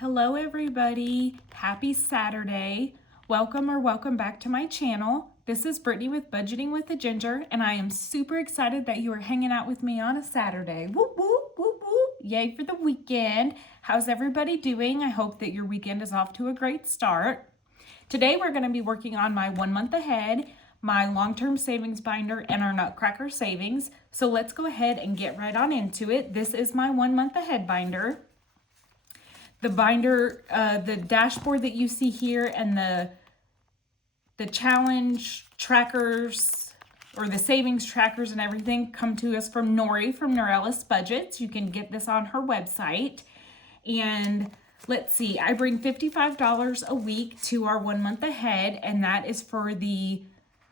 Hello everybody, happy Saturday. Welcome back to my channel. This is Brittany with Budgeting with a Ginger, and I am super excited that you are hanging out with me on a Saturday. Whoop, whoop, whoop, whoop. Yay for the weekend. How's everybody doing? I hope that your weekend is off to a great start. Today we're going to be working on my 1 month ahead, my long-term savings binder, and our Nutcracker Savings. So let's go ahead and get right on into it. This is my 1 month ahead binder. The binder, the dashboard that you see here, and the challenge trackers or the savings trackers and everything come to us from Nori from NotJustABudget. You can get this on her website. And let's see, I bring $55 a week to our 1 month ahead, and that is for the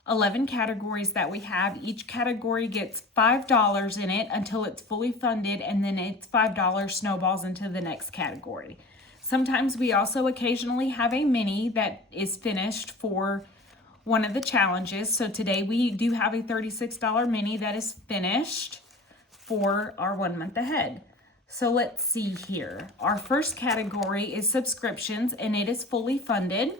11 categories that we have. Each category gets $5 in it until it's fully funded, and then it's $5 snowballs into the next category. Sometimes we also occasionally have a mini that is finished for one of the challenges. So today we do have a $36 mini that is finished for our 1 month ahead. So let's see here. Our first category is subscriptions, and it is fully funded.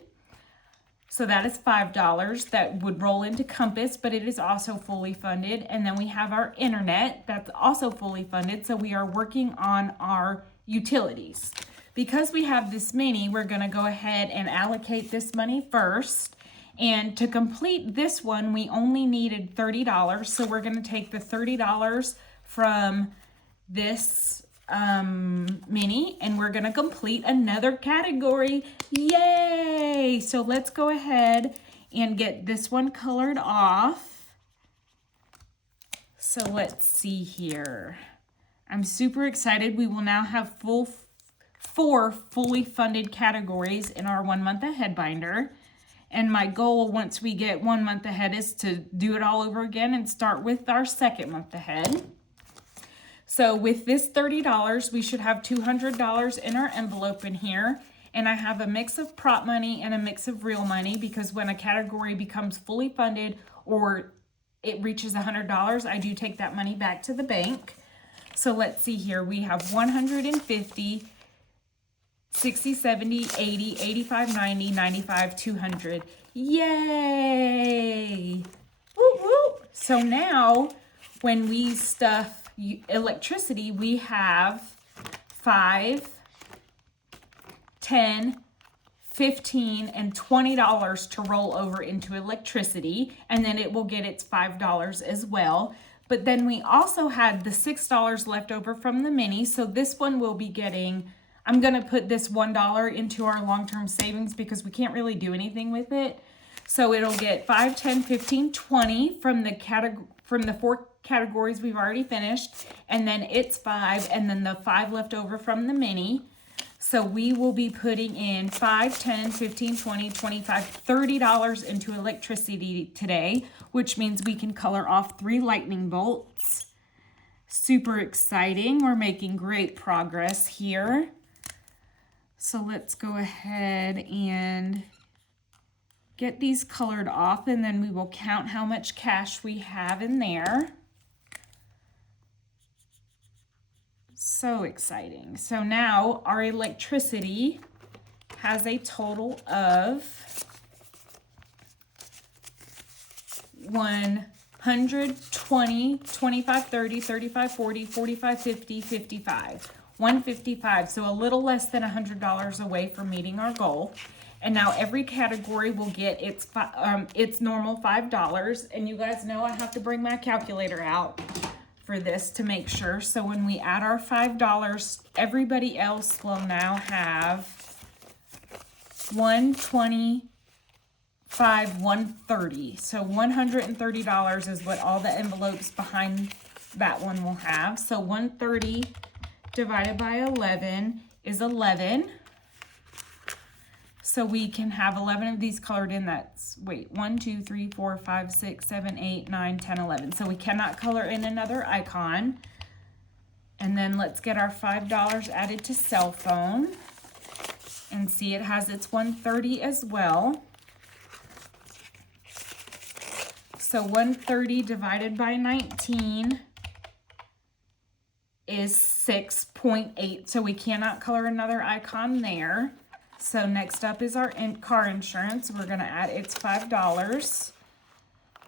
So that is $5 that would roll into Compass, but it is also fully funded. And then we have our internet that's also fully funded. So we are working on our utilities. Because we have this mini, we're going to go ahead and allocate this money first. And to complete this one, we only needed $30. So we're going to take the $30 from this mini, and we're going to complete another category. Yay! So let's go ahead and get this one colored off. So let's see here. I'm super excited. We will now have four fully funded categories in our 1 month ahead binder. And my goal once we get 1 month ahead is to do it all over again and start with our second month ahead. So with this $30, we should have $200 in our envelope in here. And I have a mix of prop money and a mix of real money, because when a category becomes fully funded or it reaches $100, I do take that money back to the bank. So let's see here. We have 150, 60, 70, 80, 85, 90, 95, 200. Yay! Woo woo! So now when we stuff electricity, we have $5, $10, $15, and $20 to roll over into electricity, and then it will get its $5 as well. But then we also had the $6 left over from the mini, so this one will be getting, I'm going to put this $1 into our long-term savings because we can't really do anything with it. So it'll get 5, 10, 15, 20 from the four categories we've already finished, and then it's 5, and then the 5 left over from the mini. So we will be putting in 5, 10, 15, 20, 25, $30 into electricity today, which means we can color off 3 lightning bolts. Super exciting. We're making great progress here. So let's go ahead and get these colored off, and then we will count how much cash we have in there. So exciting. So now our electricity has a total of 120, 25, 30, 35, 40, 45, 50, 55. 155, so a little less than $100 away from meeting our goal. And now every category will get its normal $5. And you guys know I have to bring my calculator out for this to make sure. So when we add our $5, everybody else will now have 125, 130. So $130 is what all the envelopes behind that one will have. So 130 divided by 11 is 11. So we can have 11 of these colored in. That's, 1, 2, 3, 4, 5, 6, 7, 8, 9, 10, 11. So we cannot color in another icon. And then let's get our $5 added to cell phone. And see, it has its 130 as well. So 130 divided by 19 is 6.8, so we cannot color another icon there. So next up is our car insurance. We're going to add, it's $5.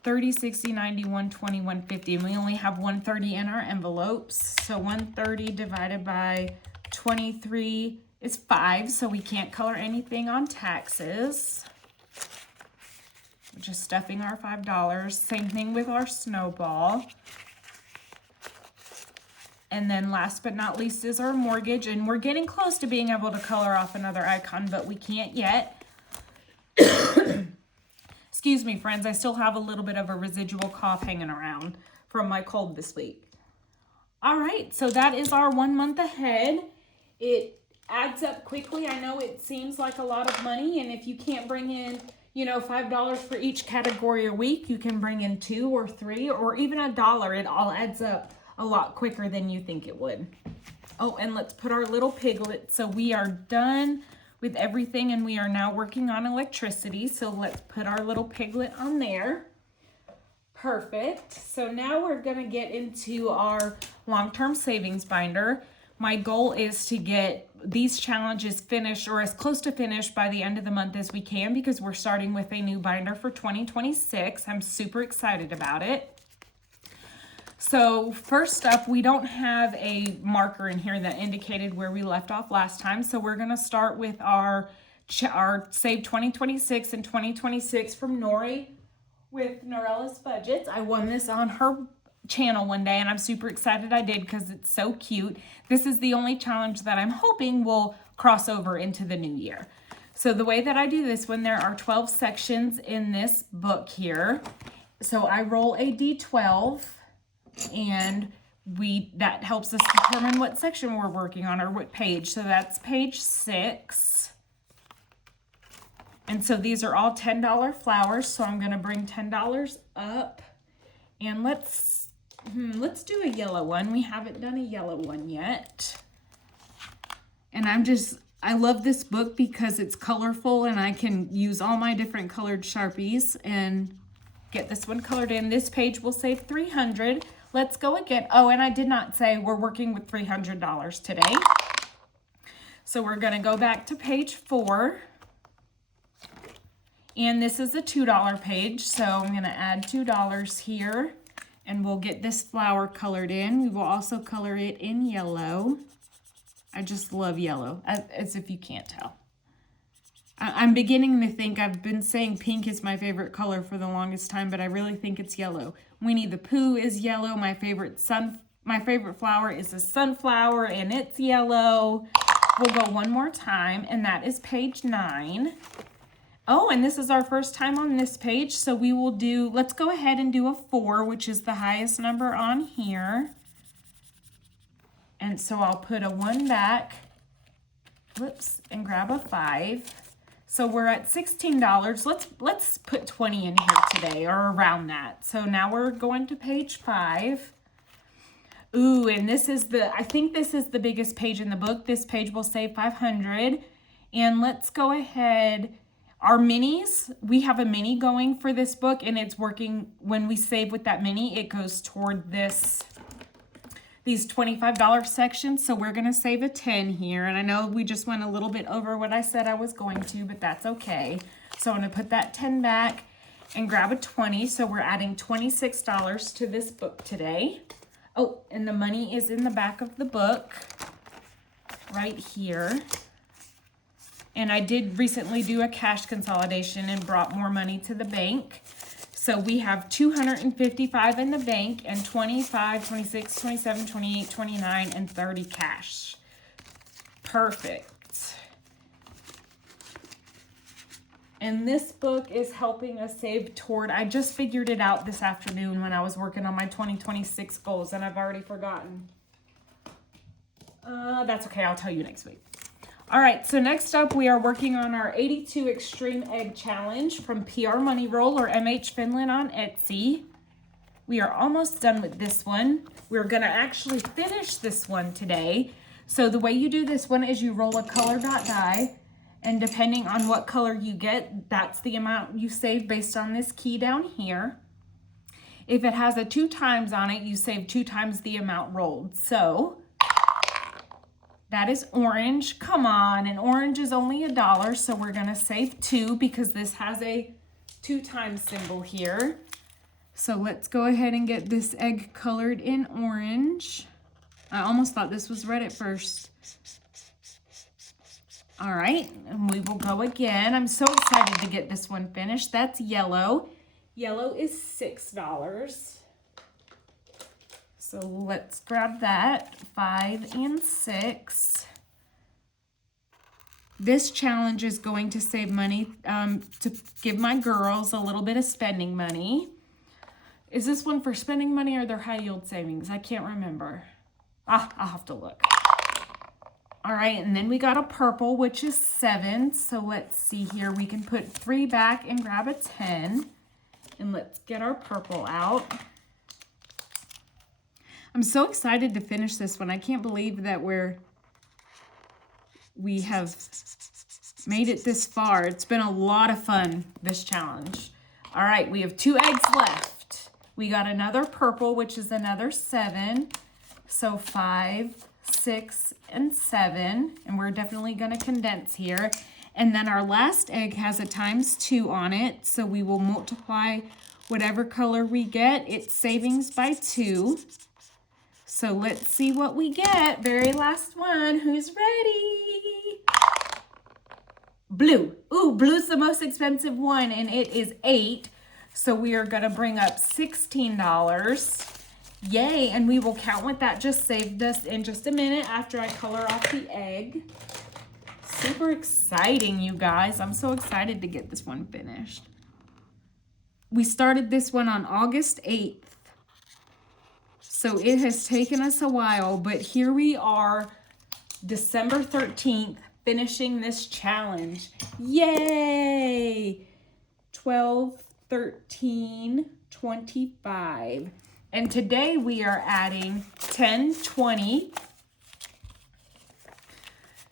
30, 60, 90, 120, 150. And we only have 130 in our envelopes. So 130 divided by 23 is 5. So we can't color anything on taxes. We're just stuffing our $5. Same thing with our snowball. And then last but not least is our mortgage. And we're getting close to being able to color off another icon, but we can't yet. Excuse me, friends, I still have a little bit of a residual cough hanging around from my cold this week. All right, so that is our 1 month ahead. It adds up quickly. I know it seems like a lot of money, and if you can't bring in, $5 for each category a week, you can bring in 2 or 3 or even $1. It all adds up a lot quicker than you think it would. Oh, and let's put our little piglet. So we are done with everything, and we are now working on electricity. So let's put our little piglet on there. Perfect. So now we're going to get into our long-term savings binder. My goal is to get these challenges finished or as close to finished by the end of the month as we can, because we're starting with a new binder for 2026. I'm super excited about it. So first up, we don't have a marker in here that indicated where we left off last time. So we're going to start with our Save 2026 and 2026 from Nori with NotJustABudget. I won this on her channel one day, and I'm super excited I did because it's so cute. This is the only challenge that I'm hoping will cross over into the new year. So the way that I do this one, there are 12 sections in this book here. So I roll a D12. And that helps us determine what section we're working on or what page. So that's page 6. And so these are all $10 flowers. So I'm going to bring $10 up. And let's do a yellow one. We haven't done a yellow one yet. And I love this book because it's colorful and I can use all my different colored Sharpies and get this one colored in. This page will save $300. Let's go again. Oh, and I did not say we're working with $300 today. So we're going to go back to page 4. And this is a $2 page. So I'm going to add $2 here. And we'll get this flower colored in. We will also color it in yellow. I just love yellow, as if you can't tell. I'm beginning to think, I've been saying pink is my favorite color for the longest time, but I really think it's yellow. Winnie the Pooh is yellow. My favorite flower is a sunflower, and it's yellow. We'll go one more time, and that is page 9. Oh, and this is our first time on this page, so we will let's go ahead and do a 4, which is the highest number on here. And so I'll put a 1 back, and grab a 5. So we're at $16. Let's put 20 in here today, or around that. So now we're going to page 5. Ooh, and I think this is the biggest page in the book. This page will save $500. And let's go ahead. Our minis, we have a mini going for this book, and it's working. When we save with that mini, it goes toward these $25 sections. So we're going to save a 10 here. And I know we just went a little bit over what I said I was going to, but that's okay. So I'm going to put that 10 back and grab a 20. So we're adding $26 to this book today. Oh, and the money is in the back of the book right here. And I did recently do a cash consolidation and brought more money to the bank. So we have $255 in the bank and $25, $26, $27, $28, $29, and $30 cash. Perfect. And this book is helping us save toward, I just figured it out this afternoon when I was working on my 2026 goals, and I've already forgotten. That's okay, I'll tell you next week. All right, so next up we are working on our 82 Extreme Egg Challenge from PR Money Roll or MH Finland on Etsy. We are almost done with this one. We're gonna actually finish this one today. So the way you do this one is you roll a color dot die, and depending on what color you get, that's the amount you save based on this key down here. If it has a 2 times on it, you save 2 times the amount rolled. So That is orange. Come on, and orange is only $1, so we're gonna save 2 because this has a 2 times symbol here. So let's go ahead and get this egg colored in orange. I almost thought this was red at first. All right, and we will go again. I'm so excited to get this one finished. That's yellow. Yellow is $6. So let's grab that, 5 and 6. This challenge is going to save money to give my girls a little bit of spending money. Is this one for spending money or their high yield savings? I can't remember. I'll have to look. All right, and then we got a purple, which is 7. So let's see here. We can put 3 back and grab a 10. And let's get our purple out. I'm so excited to finish this one. I can't believe that we have made it this far. It's been a lot of fun, this challenge. All right, we have 2 eggs left. We got another purple, which is another 7. So 5, 6, and 7. And we're definitely gonna condense here. And then our last egg has a ×2 on it. So we will multiply whatever color we get. It's savings by 2. So let's see what we get. Very last one. Who's ready? Blue. Ooh, blue's the most expensive one, and it is 8. So we are going to bring up $16. Yay, and we will count what that just saved us in just a minute after I color off the egg. Super exciting, you guys. I'm so excited to get this one finished. We started this one on August 8th. So it has taken us a while, but here we are, December 13th, finishing this challenge. Yay! 12, 13, 25. And today we are adding 10, 20,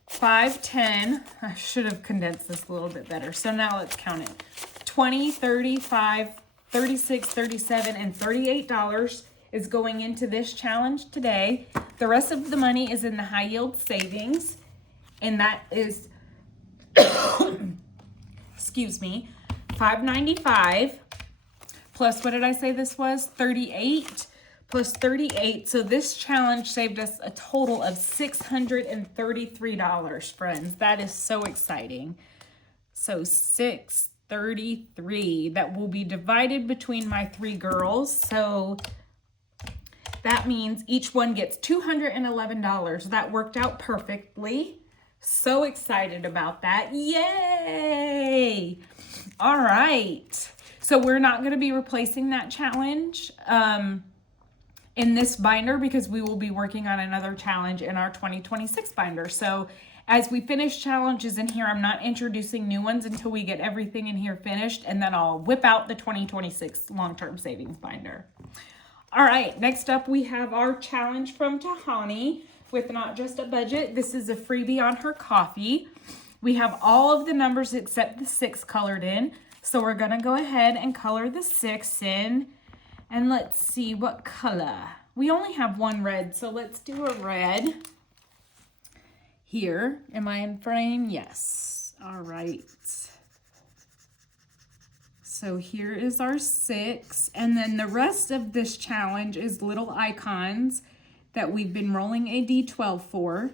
5, 10. I should have condensed this a little bit better. So now let's count it. 20, 35, 36, 37, and $38 is going into this challenge today. The rest of the money is in the high yield savings, and that is, excuse me, $5.95 plus, what did I say this was? 38 plus 38. So this challenge saved us a total of $633, friends. That is so exciting. So $633 that will be divided between my 3 girls. So that means each one gets $211. That worked out perfectly. So excited about that. Yay! All right. So we're not going to be replacing that challenge in this binder because we will be working on another challenge in our 2026 binder. So as we finish challenges in here, I'm not introducing new ones until we get everything in here finished, and then I'll whip out the 2026 long-term savings binder. All right, next up we have our challenge from Tahani with Not Just a Budget. This is a freebie on her coffee. We have all of the numbers except the 6 colored in. So we're gonna go ahead and color the 6 in. And let's see what color. We only have 1 red, so let's do a red. Here, am I in frame? Yes. All right. So here is our 6, and then the rest of this challenge is little icons that we've been rolling a D12 for.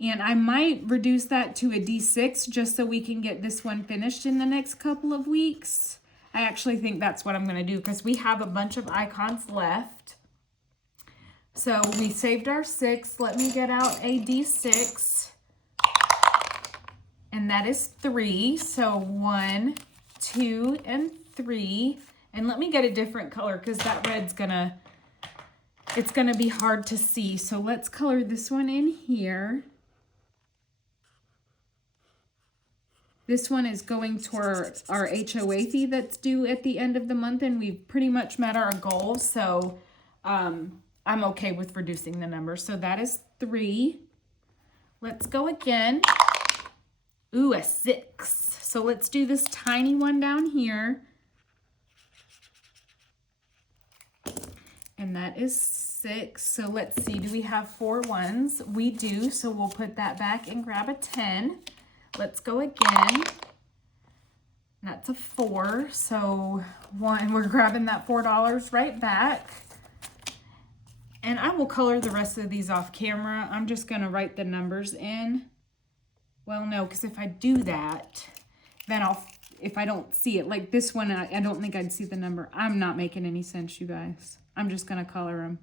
And I might reduce that to a D6 just so we can get this one finished in the next couple of weeks. I actually think that's what I'm going to do because we have a bunch of icons left. So we saved our 6. Let me get out a D6. And that is 3. So 1, 2, and 3. And let me get a different color because that red's it's gonna be hard to see. So let's color this one in here. This one is going toward our HOA fee that's due at the end of the month, and we've pretty much met our goal. So I'm okay with reducing the number. So that is 3. Let's go again. Ooh, a 6. So let's do this tiny one down here. And that is 6. So let's see, do we have 4 ones? We do, so we'll put that back and grab a 10. Let's go again. That's a 4, so we're grabbing that $4 right back. And I will color the rest of these off camera. I'm just going to write the numbers in. Well, no, because if I do that, then if I don't see it, like this one, I don't think I'd see the number. I'm not making any sense, you guys. I'm just going to color them.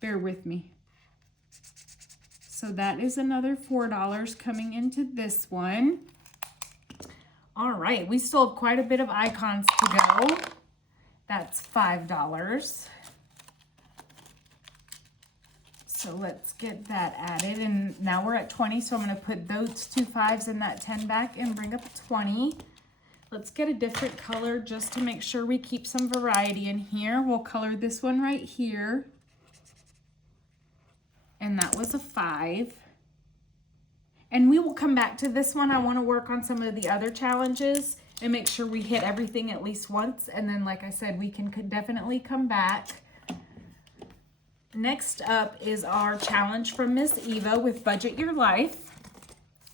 Bear with me. So that is another $4 coming into this one. All right, we still have quite a bit of icons to go. That's $5. So let's get that added, and now we're at 20, so I'm going to put those 2 5s and that 10 back and bring up 20. Let's get a different color just to make sure we keep some variety in here. We'll color this one right here, and that was a 5. And we will come back to this one. I want to work on some of the other challenges and make sure we hit everything at least once, and then like I said, we can definitely come back. Next up is our challenge from Miss Eva with Budget Your Life.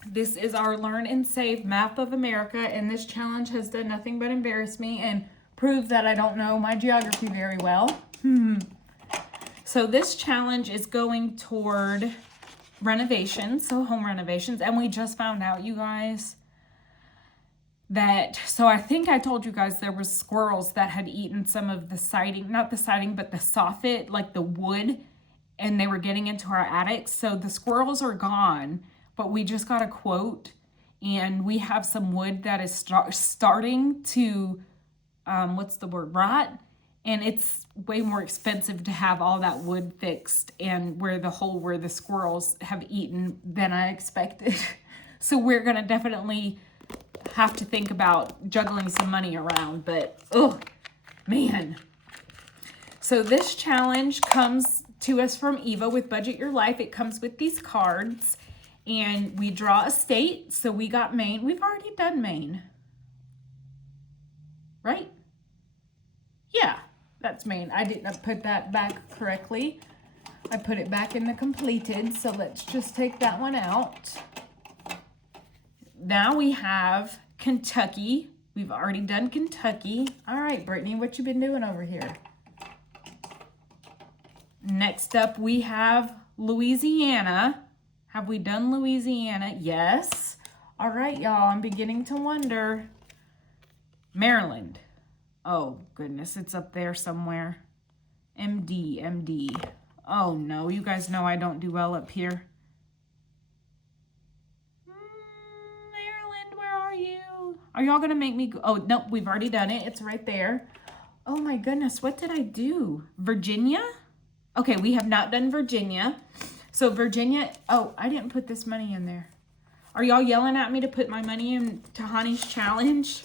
This is our Learn and Save Map of America, and this challenge has done nothing but embarrass me and prove that I don't know my geography very well. So this challenge is going toward renovations, so home renovations, and we just found out, you guys, that, so I think I told you guys there was squirrels that had eaten some of the siding, not the siding, but the soffit, like the wood, and they were getting into our attic. So the squirrels are gone, but we just got a quote, and we have some wood that is starting to, rot, and it's way more expensive to have all that wood fixed and where the squirrels have eaten than I expected. So we're gonna definitely have to think about juggling some money around, but oh man. So this challenge comes to us from Eva with Budget Your Life. It comes with these cards, and we draw a state. So we got Maine. We've already done Maine, right? Yeah, that's Maine. I didn't put that back correctly. I put it back in the completed, so let's just take that one out. Now we have Kentucky. We've already done Kentucky. All right, Brittany, what you been doing over here? Next up, we have Louisiana. Have we done Louisiana? Yes. All right, y'all, I'm beginning to wonder. Maryland. Oh, goodness, it's up there somewhere. MD. Oh, no, you guys know I don't do well up here. Are y'all gonna make me go? Oh, nope, we've already done it. It's right there. Oh my goodness, what did I do? Virginia? Okay, we have not done Virginia. So Virginia, oh, I didn't put this money in there. Are y'all yelling at me to put my money in Tahani's challenge?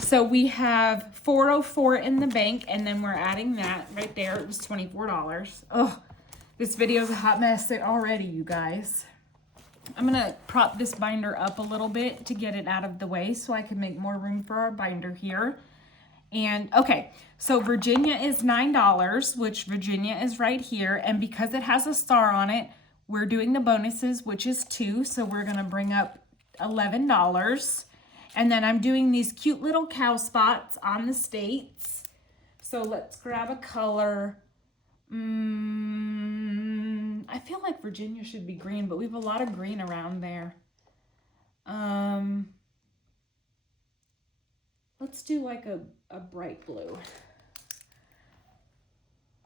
So we have $404 in the bank, and then we're adding that right there. It was $24. Oh, this video is a hot mess already, you guys. I'm going to prop this binder up a little bit to get it out of the way so I can make more room for our binder here. And okay, so Virginia is $9, which Virginia is right here. And because it has a star on it, we're doing the bonuses, which is 2. So we're going to bring up $11. And then I'm doing these cute little cow spots on the states. So let's grab a color. I feel like Virginia should be green, but we have a lot of green around there. Let's do like a bright blue.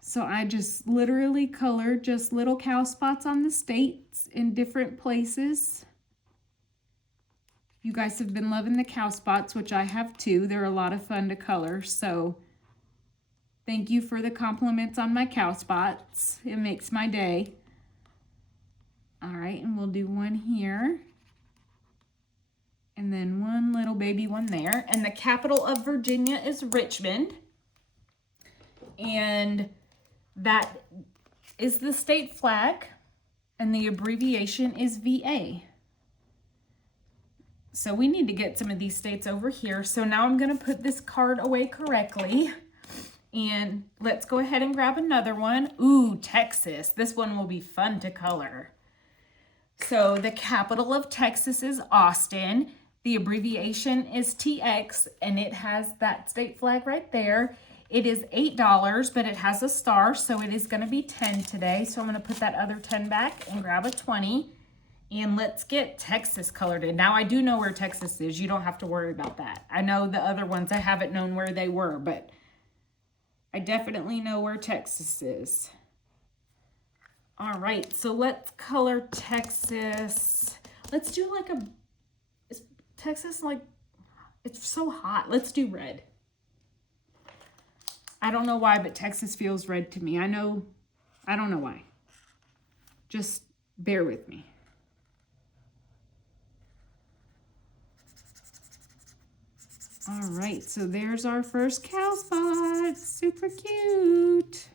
So I just literally colored just little cow spots on the states in different places. You guys have been loving the cow spots, which I have too. They're a lot of fun to color, so thank you for the compliments on my cow spots. It makes my day. All right, and we'll do one here. And then one little baby one there. And the capital of Virginia is Richmond. And that is the state flag. And the abbreviation is VA. So we need to get some of these states over here. So now I'm going to put this card away correctly. And let's go ahead and grab another one. Ooh, Texas. This one will be fun to color. So the capital of Texas is Austin. The abbreviation is TX, and it has that state flag right there. It is $8, but it has a star, so it is going to be 10 today. So I'm going to put that other 10 back and grab a 20. And let's get Texas colored in. Now, I do know where Texas is. You don't have to worry about that. I know the other ones, I haven't known where they were, but I definitely know where Texas is. All right, so let's color Texas. Let's do like a, is Texas like, it's so hot. Let's do red. I don't know why, but Texas feels red to me. I don't know why. Just bear with me. All right, so there's our first cow spot. Super cute.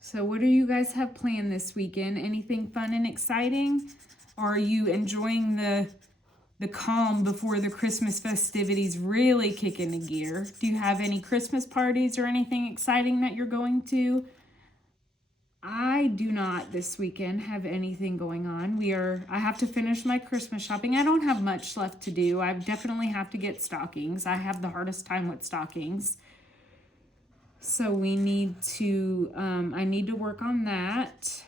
So what do you guys have planned this weekend? Anything fun and exciting? Or are you enjoying the calm before the Christmas festivities really kick into gear? Do you have any Christmas parties or anything exciting that you're going to? I do not this weekend have anything going on. I have to finish my Christmas shopping. I don't have much left to do. I definitely have to get stockings. I have the hardest time with stockings. So we need to, I need to work on that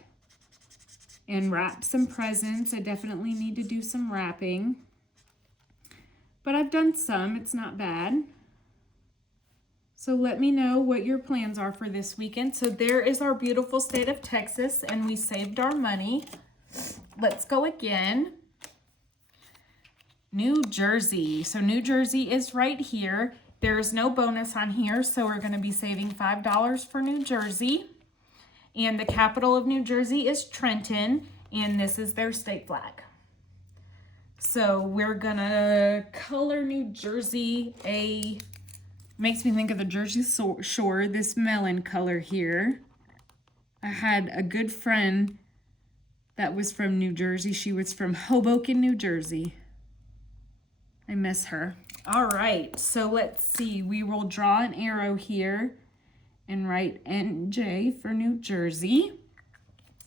and wrap some presents. I definitely need to do some wrapping. But I've done some, it's not bad. So let me know what your plans are for this weekend. So there is our beautiful state of Texas, and we saved our money. Let's go again. New Jersey. So New Jersey is right here. There is no bonus on here, so we're going to be saving $5 for New Jersey. And the capital of New Jersey is Trenton, and this is their state flag. So we're going to color New Jersey makes me think of the Jersey Shore, this melon color here. I had a good friend that was from New Jersey. She was from Hoboken, New Jersey. I miss her. All right, so let's see. We will draw an arrow here and write NJ for New Jersey.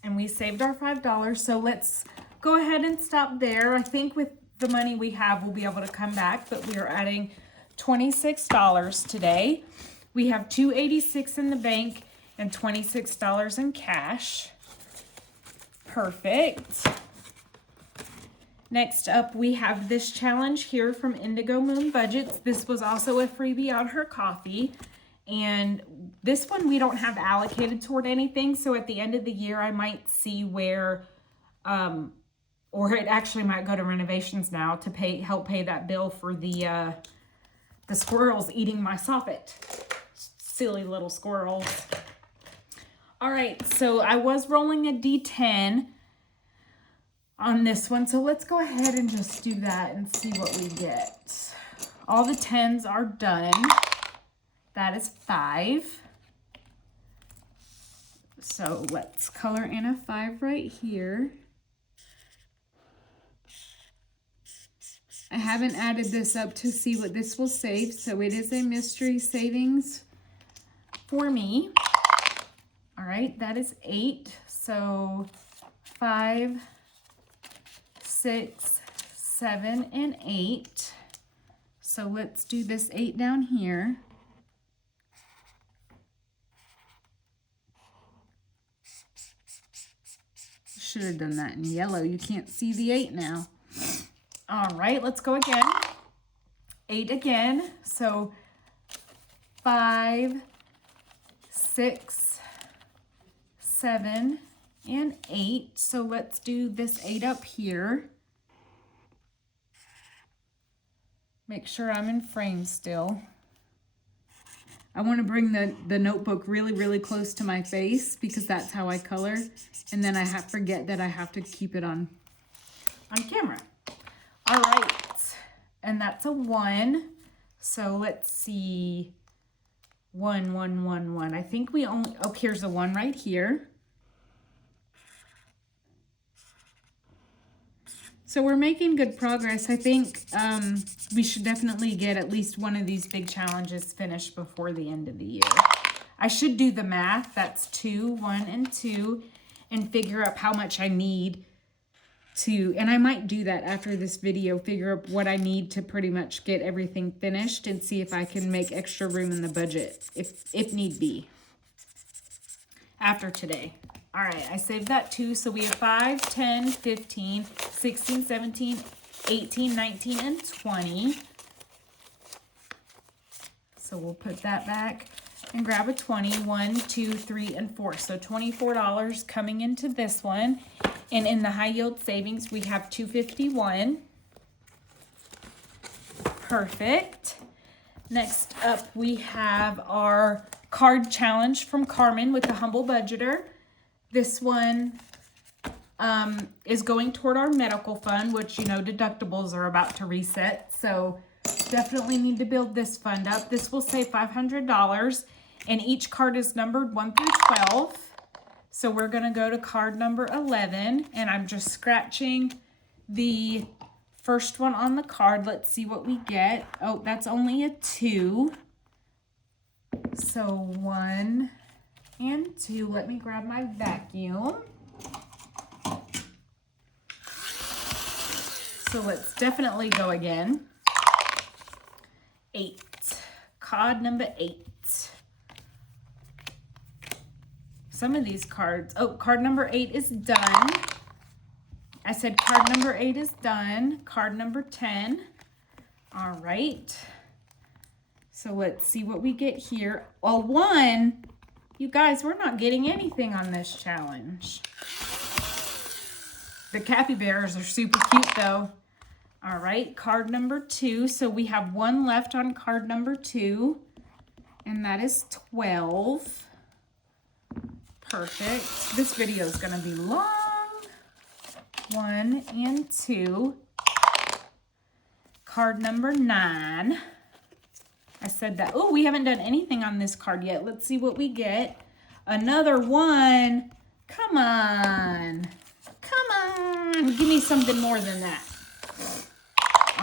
And we saved our $5, so let's go ahead and stop there. I think with the money we have, we'll be able to come back, but we are adding $26 today. We have $286 in the bank and $26 in cash. Perfect. Next up, we have this challenge here from Indigo Moon Budgets. This was also a freebie on her coffee. And this one we don't have allocated toward anything. So at the end of the year, I might see where, or it actually might go to renovations now to help pay that bill for the squirrels eating my soffit. Silly little squirrels. All right, so I was rolling a D10 on this one. So let's go ahead and just do that and see what we get. All the 10s are done. That is 5. So let's color in a 5 right here. I haven't added this up to see what this will save, so it is a mystery savings for me. All right, that is 8. So 5, 6, 7, and 8. So let's do this 8 down here. Should have done that in yellow. You can't see the 8 now. All right, let's go again. 8 again. So 5, 6, 7, and 8. So let's do this 8 up here. Make sure I'm in frame still. I want to bring the notebook really, really close to my face because that's how I color. And then I forget that I have to keep it on camera. All right, and that's a 1. So let's see, 1, 1, 1, 1. I think we only, oh, here's a 1 right here. So we're making good progress. I think we should definitely get at least one of these big challenges finished before the end of the year. I should do the math. That's 2, 1, and 2, and figure out how much I need to, and I might do that after this video, figure out what I need to pretty much get everything finished and see if I can make extra room in the budget if need be after today. All right, I saved that too. So we have 5, 10, 15, 16, 17, 18, 19, and 20. So we'll put that back and grab a 20. 1, 2, 3, and 4. So $24 coming into this one. And in the high yield savings, we have $251. Perfect. Next up, we have our card challenge from Carmen with the Humble Budgeter. This one is going toward our medical fund, which, you know, deductibles are about to reset. So definitely need to build this fund up. This will save $500, and each card is numbered 1 through 12. So we're going to go to card number 11, and I'm just scratching the first one on the card. Let's see what we get. Oh, that's only a 2. So 1 and 2. Let me grab my vacuum. So let's definitely go again. 8. Card number 8. Some of these cards. Oh, card number 8 is done. I said card number 8 is done. Card number 10. All right. So let's see what we get here. Well, 1. You guys, we're not getting anything on this challenge. The capybaras are super cute though. All right, card number 2. So we have 1 left on card number 2, and that is 12. Perfect. This video is going to be long. 1 and 2. Card number 9. I said that. Oh, we haven't done anything on this card yet. Let's see what we get. Another 1. Come on. Come on. Give me something more than that.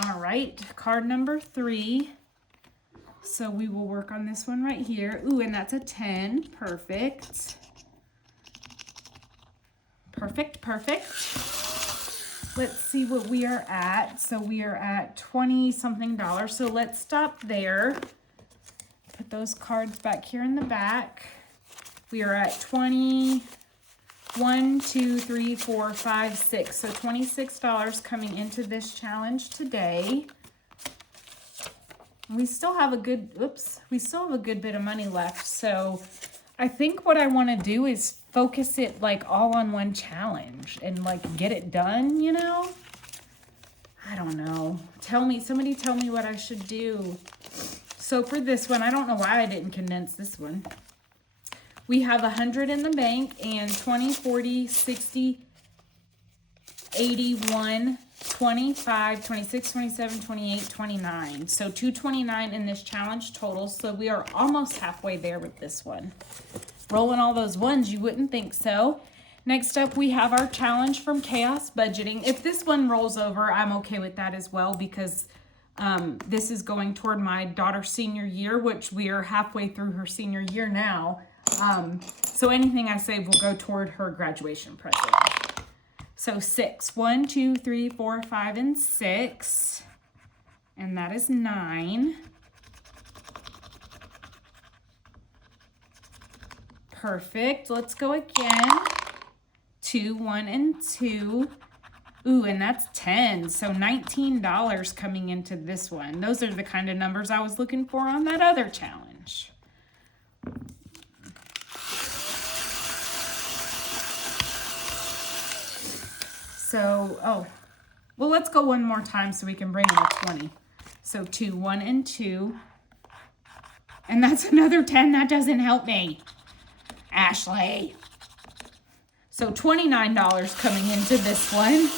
All right. Card number 3. So we will work on this one right here. Ooh, and that's a 10. Perfect. Perfect, perfect. Let's see what we are at. So we are at 20-something dollars. So let's stop there. Put those cards back here in the back. We are at 20, 1, 2, 3, 4, 5, 6. So $26 coming into this challenge today. We still have a good, we still have a good bit of money left. So I think what I want to do is focus it like all on one challenge and like get it done, you know? I don't know. Somebody tell me what I should do. So for this one, I don't know why I didn't condense this one. We have 100 in the bank and 20, 40, 60, 81, 25, 26, 27, 28, 29. So 229 in this challenge total. So we are almost halfway there with this one. Rolling all those ones, you wouldn't think so. Next up, we have our challenge from Chaos Budgeting. If this one rolls over, I'm okay with that as well, because this is going toward my daughter's senior year, which we are halfway through her senior year now. So anything I save will go toward her graduation present. So 6. 1, 2, 3, 4, 5, and 6. And that is 9. Perfect. Let's go again. 2, 1, and 2. Ooh, and that's 10. So $19 coming into this one. Those are the kind of numbers I was looking for on that other challenge. So, well, let's go one more time so we can bring in a 20. So 2, 1, and 2. And that's another 10. That doesn't help me. Ashley. So $29 coming into this one.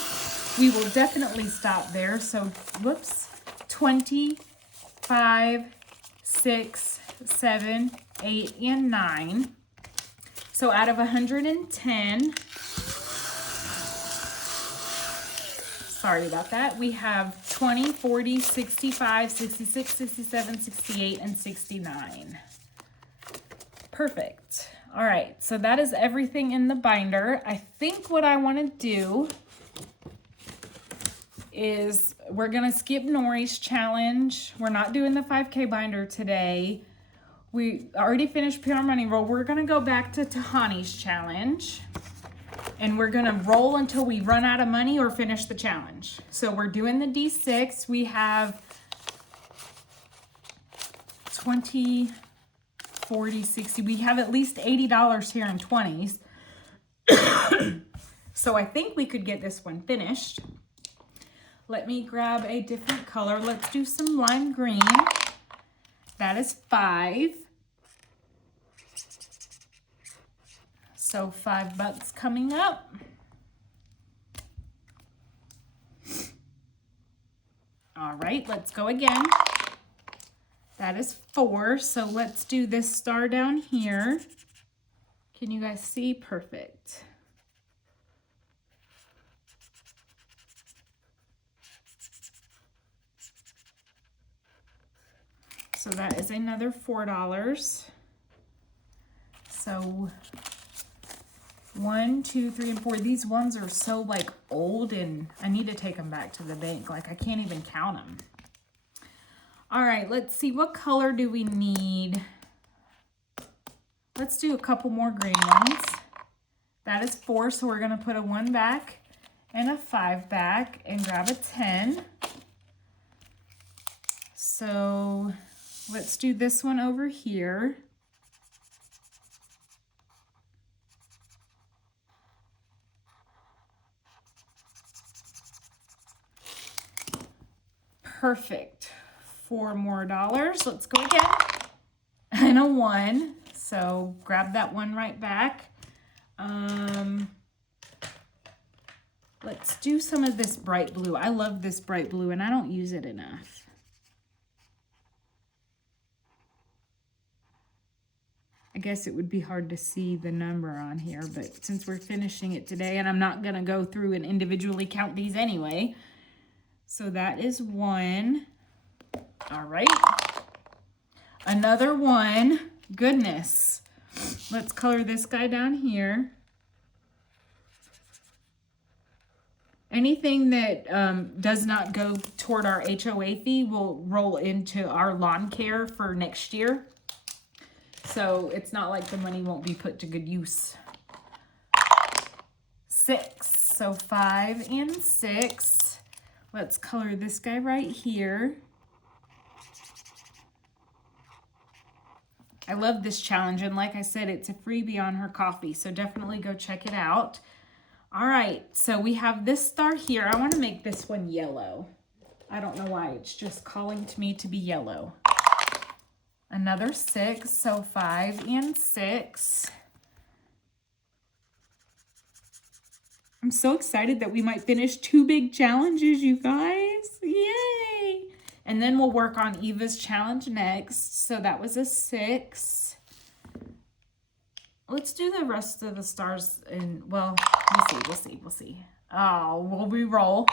We will definitely stop there. So, whoops. 20, 5, 6, 7, 8, and 9. So out of 110, Sorry about that. We have 20, 40, 65, 66, 67, 68, and 69. Perfect. All right, so that is everything in the binder. I think what I want to do is we're going to skip Nori's challenge. We're not doing the 5K binder today. We already finished PR Money Roll. We're going to go back to Tahani's challenge. And we're going to roll until we run out of money or finish the challenge. So we're doing the D6. We have 20, 40, 60. We have at least $80 here in 20s. So I think we could get this one finished. Let me grab a different color. Let's do some lime green. That is 5. So $5 coming up. All right, let's go again. That is 4. So let's do this star down here. Can you guys see? Perfect. So that is another $4. So 1, 2, 3, and 4. These ones are so like old and I need to take them back to the bank. Like I can't even count them. All right, let's see. What color do we need? Let's do a couple more green ones. That is 4, so we're gonna put a 1 back and a 5 back and grab a 10. So let's do this one over here. Perfect. $4 more. Let's go again. And a 1. So grab that 1 right back. Let's do some of this bright blue. I love this bright blue and I don't use it enough. I guess it would be hard to see the number on here, but since we're finishing it today, and I'm not going to go through and individually count these anyway. So that is 1. All right. Another 1. Goodness. Let's color this guy down here. Anything that does not go toward our HOA fee will roll into our lawn care for next year. So it's not like the money won't be put to good use. 6. So 5 and 6. Let's color this guy right here. I love this challenge. And like I said, it's a freebie on her Kofi. So definitely go check it out. All right. So we have this star here. I want to make this one yellow. I don't know why. It's just calling to me to be yellow. Another 6, so 5 and 6. I'm so excited that we might finish 2 big challenges, you guys. Yay! And then we'll work on Eva's challenge next. So that was a 6. Let's do the rest of the stars and, well, we'll see. Oh, we'll re-roll.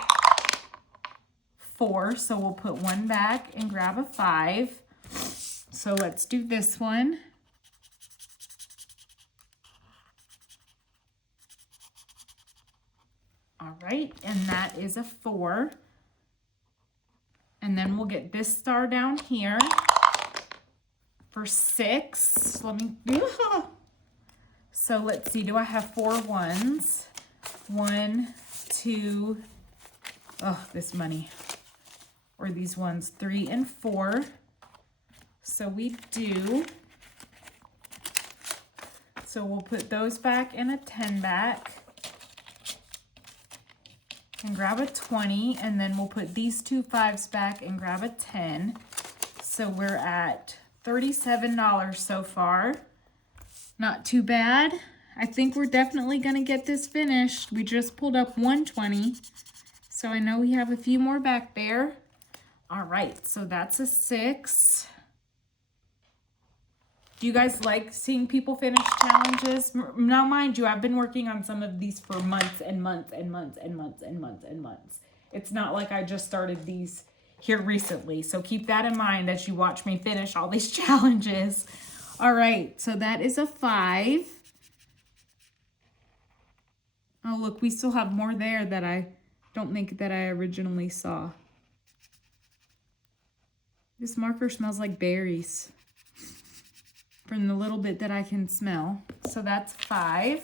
4, so we'll put 1 back and grab a 5. So let's do this one. All right, and that is a 4. And then we'll get this star down here for 6. Let me do. So let's see, do I have 4 1s? 1, 2, oh, this money. Or these ones, 3 and 4. So we do. So we'll put those back and a 10 back. And grab a 20. And then we'll put these 2 5s back and grab a 10. So we're at $37 so far. Not too bad. I think we're definitely going to get this finished. We just pulled up 120. So I know we have a few more back there. All right, so that's a 6. Do you guys like seeing people finish challenges? Now, mind you, I've been working on some of these for months and months and months and months and months and months. It's not like I just started these here recently. So keep that in mind as you watch me finish all these challenges. All right, so that is a 5. Oh, look, we still have more there that I don't think that I originally saw. This marker smells like berries from the little bit that I can smell. So that's 5.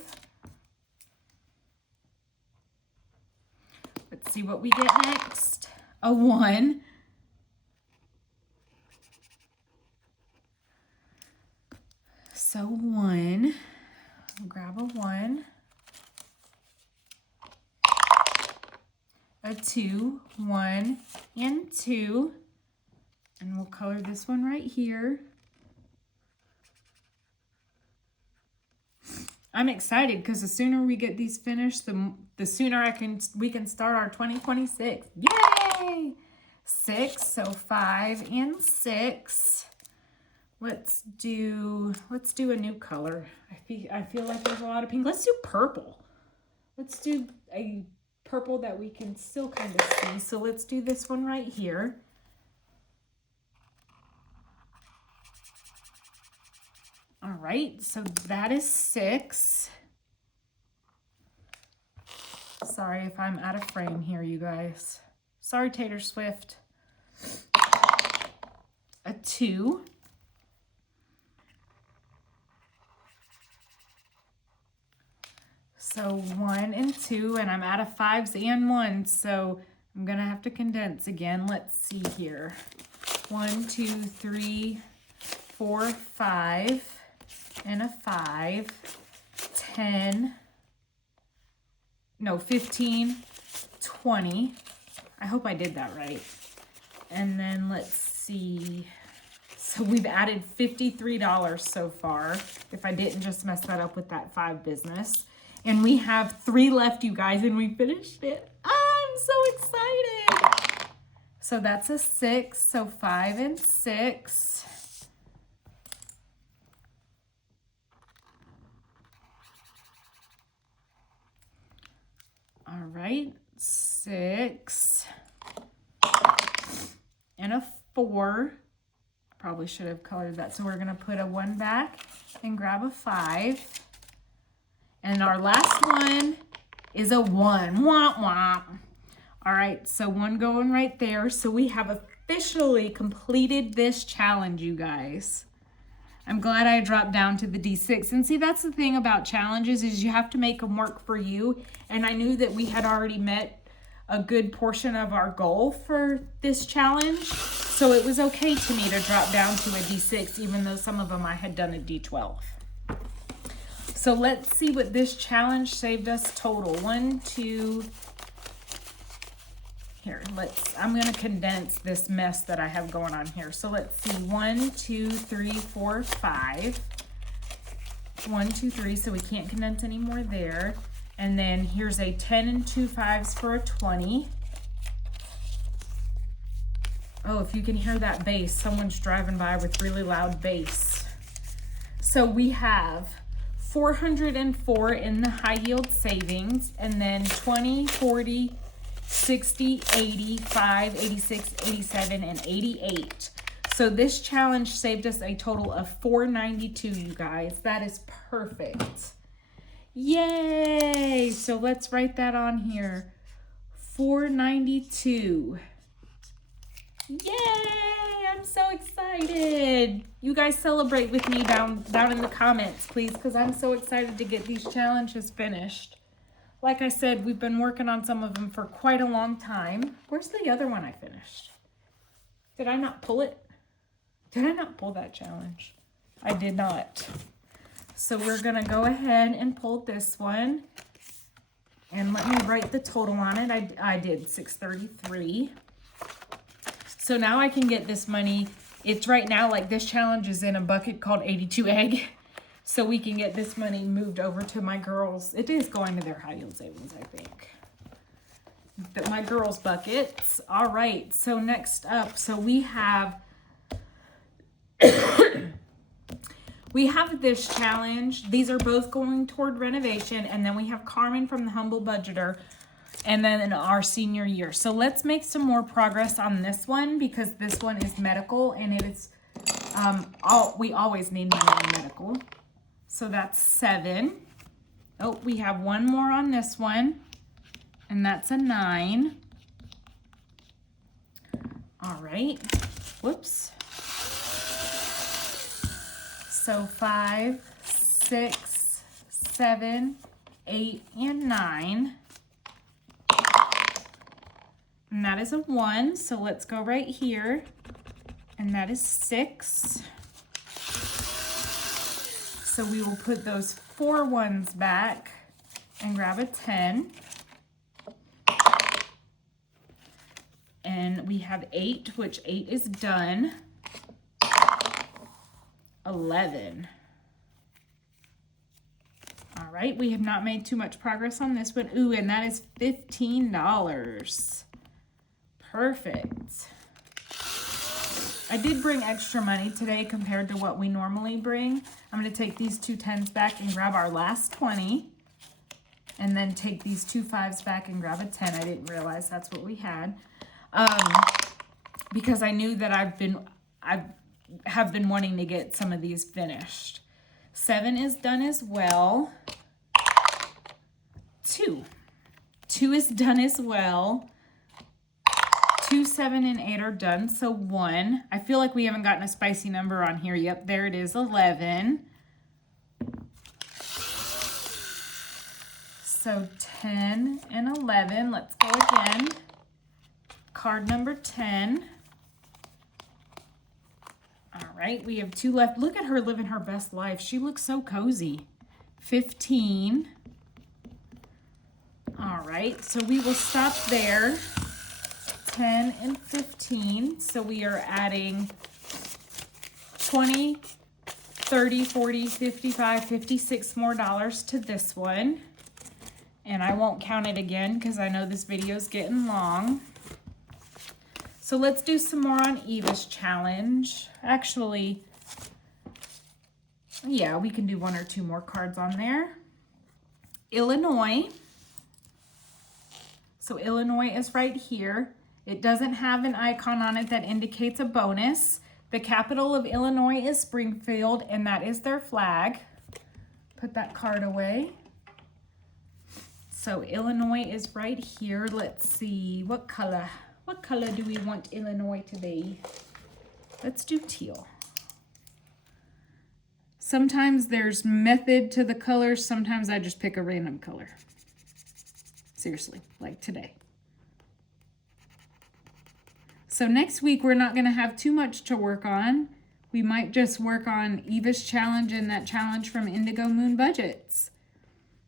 Let's see what we get next. A 1. So 1. I'll grab a 1. A 2, 1, and 2. And we'll color this one right here. I'm excited because the sooner we get these finished, the sooner we can start our 2026. Yay! 6, so 5 and 6. Let's do a new color. I feel like there's a lot of pink. Let's do purple. Let's do a purple that we can still kind of see. So let's do this one right here. All right, so that is 6. Sorry if I'm out of frame here, you guys. Sorry, Tater Swift. A 2. So 1 and 2, and I'm out of 5s and 1s, so I'm gonna have to condense again. Let's see here. 1, 2, 3, 4, 5. And a 5, 10, no, 15, 20. I hope I did that right. And then let's see. So we've added $53 so far, if I didn't just mess that up with that 5 business. And we have 3 left, you guys, and we finished it. I'm so excited. So that's a 6, so 5 and 6. All right, 6 and a 4. Probably should have colored that. So we're gonna put a 1 back and grab a 5. And our last one is a 1. Womp womp. All right, so 1 going right there. So we have officially completed this challenge, you guys. I'm glad I dropped down to the D6. And see, that's the thing about challenges is you have to make them work for you. And I knew that we had already met a good portion of our goal for this challenge. So it was okay to me to drop down to a D6, even though some of them I had done a D12. So let's see what this challenge saved us total. 1, 2, here, I'm gonna condense this mess that I have going on here. So let's see, 1, 2, 3, 4, 5. 1, 2, 3, so we can't condense any more there. And then here's a 10 and 2 5s for a 20. Oh, if you can hear that bass, someone's driving by with really loud bass. So we have 404 in the high yield savings, and then 20, 40, 60, 85, 86, 87, and 88. So this challenge saved us a total of $492, you guys. That is perfect. Yay! So let's write that on here. $492. Yay! I'm so excited. You guys celebrate with me down in the comments, please, because I'm so excited to get these challenges finished. Like I said, we've been working on some of them for quite a long time. Where's the other one I finished? Did I not pull it? Did I not pull that challenge? I did not. So we're going to go ahead and pull this one. And let me write the total on it. I did 633. So now I can get this money. It's right now, like this challenge is in a bucket called 82 egg. So we can get this money moved over to my girls. It is going to their high yield savings, I think. My girls' buckets. All right, so next up, so we have we have this challenge. These are both going toward renovation, and then we have Carmen from the Humble Budgeter. and then our senior year. So let's make some more progress on this one because this one is medical and it is, we always need money in medical. So that's 7. Oh, we have one more on this one, and that's a 9. All right, whoops. So 5, 6, 7, 8, and 9. And that is a 1, so let's go right here. And that is 6. So we will put those 4 ones back and grab a 10. And we have 8, which 8 is done. 11. All right, we have not made too much progress on this one. Ooh, and that is $15. Perfect. I did bring extra money today compared to what we normally bring. I'm going to take these 2 10s back and grab our last 20. And then take these 2 5s back and grab a 10. I didn't realize that's what we had. Because I knew that I have been wanting to get some of these finished. 7 is done as well. 2 is done as well. 2, 7, and 8 are done, so 1. I feel like we haven't gotten a spicy number on here. Yep, there it is, 11. So 10 and 11. Let's go again. Card number 10. All right, we have 2 left. Look at her living her best life. She looks so cozy. 15. All right, so we will stop there. 10 and 15. So we are adding 20, 30, 40, 55, 56 more dollars to this one. And I won't count it again because I know this video is getting long. So let's do some more on Eva's challenge. Actually, yeah, we can do 1 or 2 more cards on there. Illinois. So Illinois is right here. It doesn't have an icon on it that indicates a bonus. The capital of Illinois is Springfield, and that is their flag. Put that card away. So Illinois is right here. Let's see, what color? What color do we want Illinois to be? Let's do teal. Sometimes there's method to the colors. Sometimes I just pick a random color. Seriously, like today. So next week, we're not going to have too much to work on. We might just work on Eva's challenge and that challenge from Indigo Moon Budgets.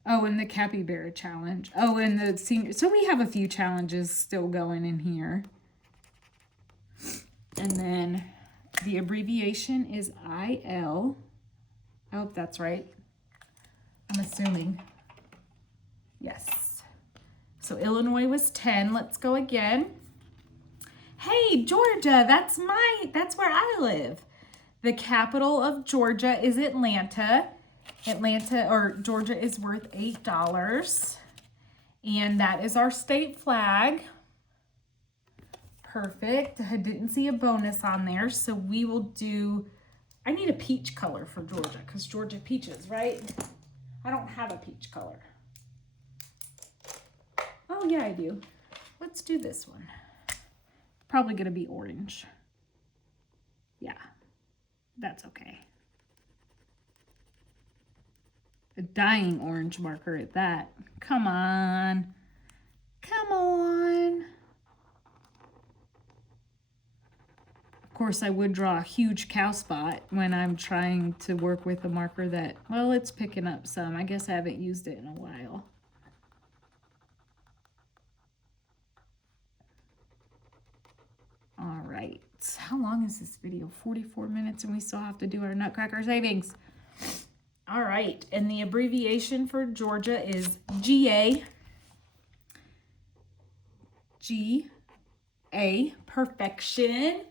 Oh, and the Capybara challenge. Oh, and the senior. So we have a few challenges still going in here. And then the abbreviation is IL. I hope that's right. I'm assuming. Yes. So Illinois was 10. Let's go again. Hey, Georgia, that's where I live. The capital of Georgia is Atlanta. Georgia is worth $8. And that is our state flag. Perfect. I didn't see a bonus on there, so we will do, I need a peach color for Georgia, because Georgia peaches, right? I don't have a peach color. Oh, yeah, I do. Let's do this one. Probably going to be orange. Yeah, that's okay. A dying orange marker at that. Come on. Come on. Of course, I would draw a huge cow spot when I'm trying to work with a marker that, well, it's picking up some. I guess I haven't used it in a while. All right. How long is this video? 44 minutes, and we still have to do our Nutcracker Savings. All right. And the abbreviation for Georgia is GA. GA. Perfection.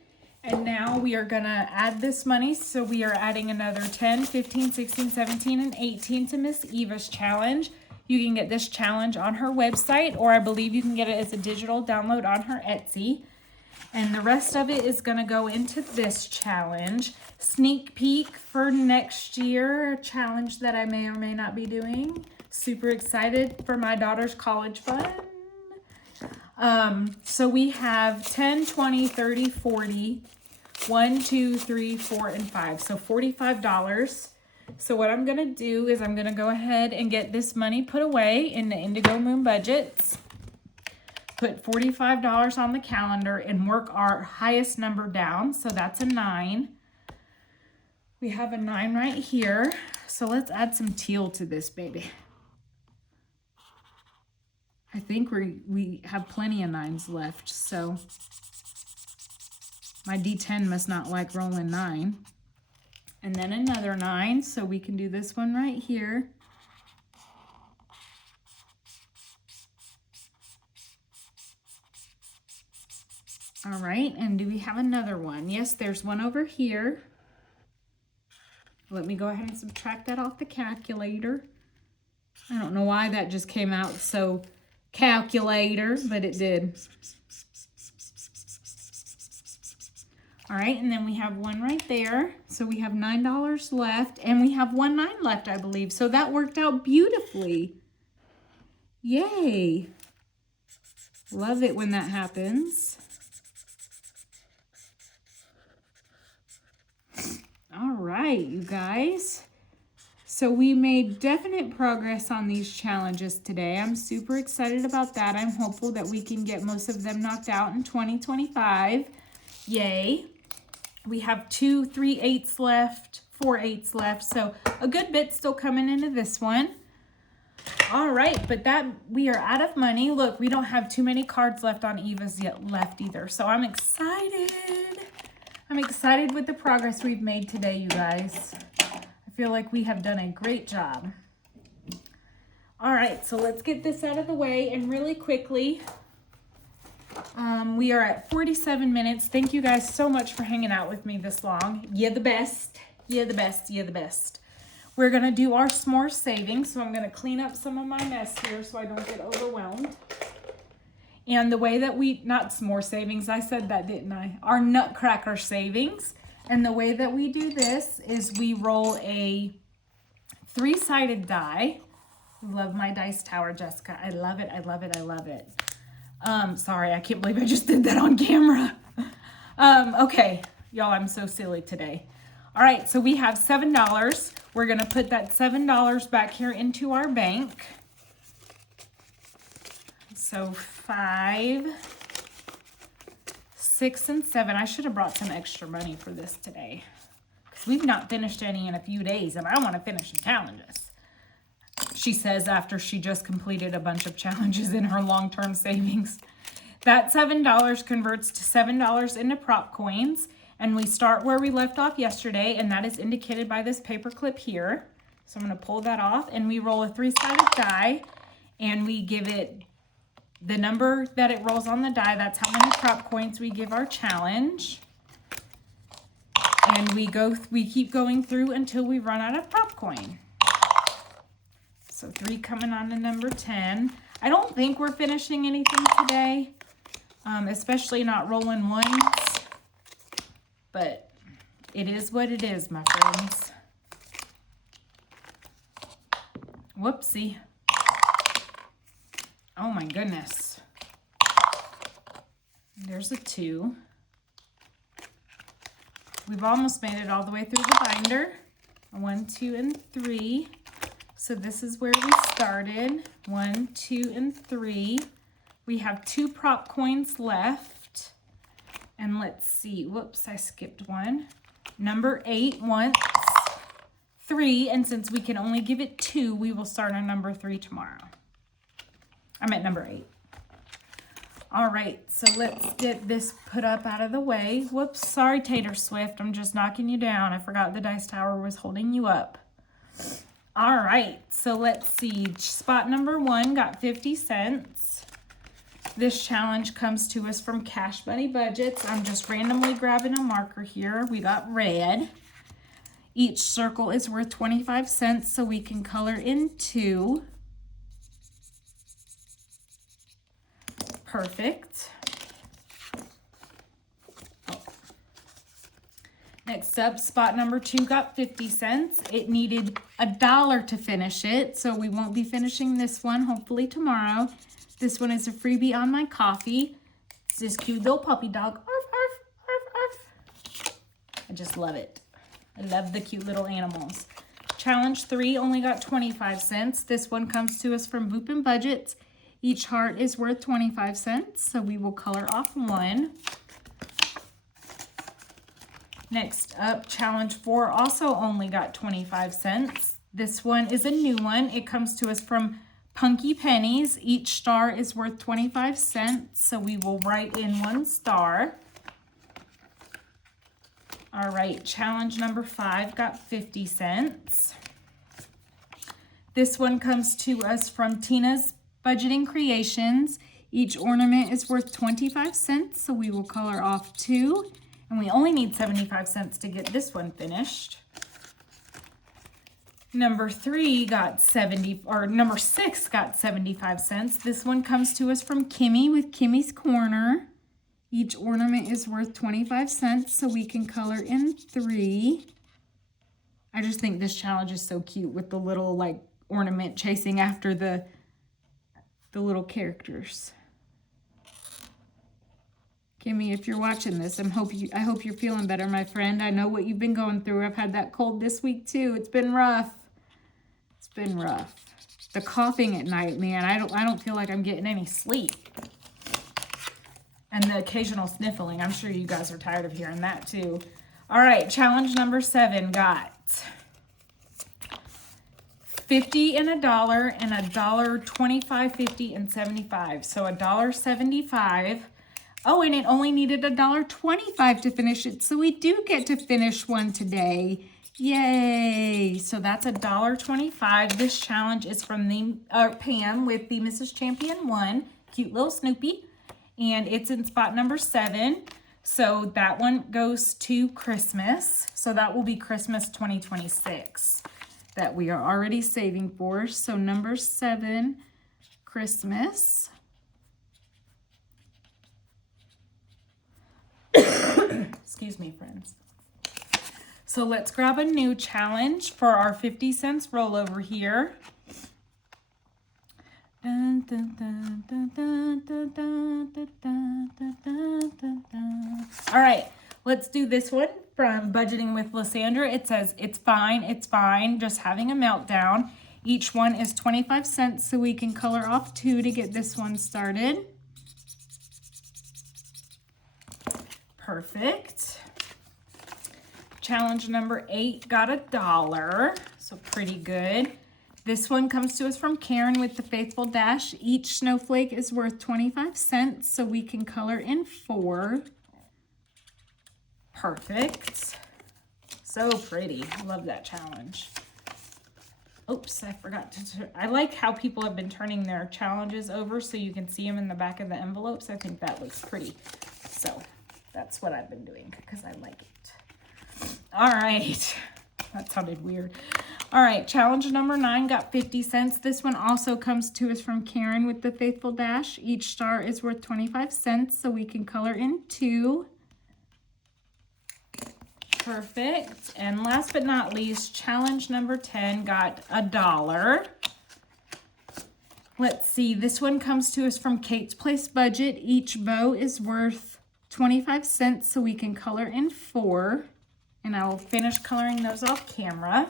And now we are going to add this money. So we are adding another 10, 15, 16, 17, and 18 to Miss Eva's challenge. You can get this challenge on her website, or I believe you can get it as a digital download on her Etsy. And the rest of it is going to go into this challenge. Sneak peek for next year, a challenge that I may or may not be doing. Super excited for my daughter's college fund. So we have 10, 20, 30, 40, 1, 2, 3, 4, and 5. So $45. So what I'm going to do is I'm going to go ahead and get this money put away in the Indigo Moon budgets. Put $45 on the calendar and work our highest number down. So that's a 9. We have a 9 right here. So let's add some teal to this baby. I think we have plenty of 9s left. So my D10 must not like rolling 9. And then another 9. So we can do this one right here. All right, and do we have another one? Yes, there's one over here. Let me go ahead and subtract that off the calculator. I don't know why that just came out so calculator, but it did. All right, and then we have one right there. So we have $9 left, and we have 1 9 left, I believe. So that worked out beautifully. Yay. Love it when that happens. All right, you guys. So we made definite progress on these challenges today. I'm super excited about that. I'm hopeful that we can get most of them knocked out in 2025. Yay. We have 2 3/8 left, 4/8 left. So a good bit still coming into this one. All right, but we are out of money. Look, we don't have too many cards left on Eva's yet left either. So I'm excited. I'm excited with the progress we've made today, you guys. I feel like we have done a great job. All right, so let's get this out of the way, and really quickly, we are at 47 minutes. Thank you guys so much for hanging out with me this long. You're the best. You're the best. You're the best. We're going to do our s'more savings, so I'm going to clean up some of my mess here so I don't get overwhelmed. And the way that not s'more savings, I said that, didn't I? Our Nutcracker Savings. And the way that we do this is we roll a 3-sided die. Love my dice tower, Jessica. I love it. I love it. I love it. Sorry, I can't believe I just did that on camera. Okay, y'all, I'm so silly today. All right, so we have $7. We're going to put that $7 back here into our bank. So 5, 6, and 7. I should have brought some extra money for this today, because we've not finished any in a few days, and I want to finish some challenges. She says after she just completed a bunch of challenges in her long-term savings. That $7 converts to $7 into prop coins, and we start where we left off yesterday, and that is indicated by this paper clip here. So I'm going to pull that off, and we roll a 3-sided die, and we give it the number that it rolls on the die. That's how many prop coins we give our challenge. And we keep going through until we run out of prop coin. So 3 coming on to number 10. I don't think we're finishing anything today, especially not rolling ones. But it is what it is, my friends. Whoopsie. Oh my goodness. There's a 2. We've almost made it all the way through the binder. 1, 2, and 3. So this is where we started. 1, 2, and 3. We have 2 prop coins left. And let's see. Whoops, I skipped one. Number 8 once. 3. And since we can only give it 2, we will start on number 3 tomorrow. I'm at number 8. All right, so let's get this put up out of the way. Whoops, sorry, Tater Swift. I'm just knocking you down. I forgot the dice tower was holding you up. All right, so let's see. Spot number 1 got 50 cents. This challenge comes to us from Cash Money Budgets. I'm just randomly grabbing a marker here. We got red. Each circle is worth 25 cents, so we can color in 2. Perfect. Next up, spot number 2 got 50 cents. It needed $1 to finish it, so we won't be finishing this one, hopefully tomorrow. This one is a freebie on my Kofi. It's this cute little puppy dog. Arf, arf, arf, arf. I just love it. I love the cute little animals. Challenge 3 only got 25 cents. This one comes to us from Boop and Budgets. Each heart is worth 25 cents, so we will color off 1. Next up, challenge 4 also only got 25 cents. This one is a new one. It comes to us from Punky Pennies. Each star is worth 25 cents, so we will write in 1 star. All right, challenge number 5 got 50 cents. This one comes to us from Tina's Budgeting Creations. Each ornament is worth 25 cents, so we will color off 2. And we only need 75 cents to get this one finished. Number 3 got 70, or number 6 got 75 cents. This one comes to us from Kimmy with Kimmy's Corner. Each ornament is worth 25 cents, so we can color in 3. I just think this challenge is so cute with the little like ornament chasing after the little characters. Kimmy, if you're watching this, I hope you're feeling better, my friend. I know what you've been going through. I've had that cold this week too. It's been rough. It's been rough. The coughing at night, man. I don't feel like I'm getting any sleep. And the occasional sniffling. I'm sure you guys are tired of hearing that too. All right, challenge number 7 got 50 and $1 and $1, 25, 50, and 75. So $1.75. Oh, and it only needed $1.25 to finish it. So we do get to finish one today. Yay. So that's $1.25. This challenge is from the Pam with the Mrs. Champion 1. Cute little Snoopy. And it's in spot number 7. So that one goes to Christmas. So that will be Christmas 2026 that we are already saving for. So number 7, Christmas. Excuse me, friends. So let's grab a new challenge for our 50 cents rollover here. Dun, dun, dun, dun, dun, dun, dun, dun, dun, dun, dun, dun. All right, let's do this one from Budgeting with Lysandra. It says, it's fine, just having a meltdown. Each one is 25 cents, so we can color off 2 to get this one started. Perfect. Challenge number 8 got $1, so pretty good. This one comes to us from Karen with the Faithful Dash. Each snowflake is worth 25 cents, so we can color in 4. Perfect. So pretty. I love that challenge. Oops, I forgot to. I like how people have been turning their challenges over so you can see them in the back of the envelopes. I think that looks pretty. So that's what I've been doing because I like it. All right. That sounded weird. All right, challenge number 9 got 50 cents. This one also comes to us from Karen with the Faithful Dash. Each star is worth 25 cents, so we can color in 2. Perfect. And last but not least, challenge number 10 got $1. Let's see, this one comes to us from Kate's Place Budget. Each bow is worth 25 cents, so we can color in 4. And I will finish coloring those off camera.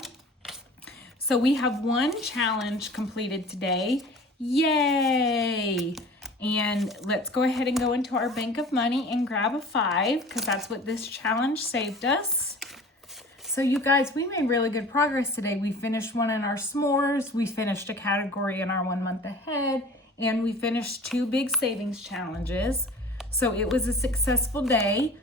So we have 1 challenge completed today. Yay! And let's go ahead and go into our bank of money and grab a 5 because that's what this challenge saved us. So you guys, we made really good progress today. We finished one in our s'mores, we finished a category in our 1 month ahead, and we finished 2 big savings challenges. So it was a successful day.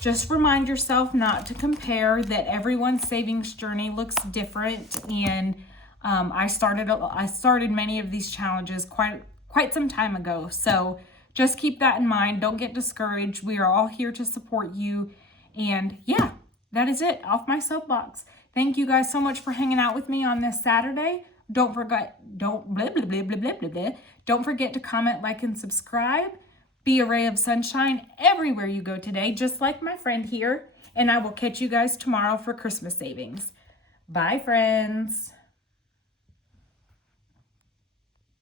Just remind yourself not to compare, that everyone's savings journey looks different. And I started many of these challenges quite some time ago. So just keep that in mind. Don't get discouraged. We are all here to support you. And yeah, that is it. Off my soapbox. Thank you guys so much for hanging out with me on this Saturday. Don't forget to comment, like, and subscribe. Be a ray of sunshine everywhere you go today, just like my friend here. And I will catch you guys tomorrow for Christmas savings. Bye, friends.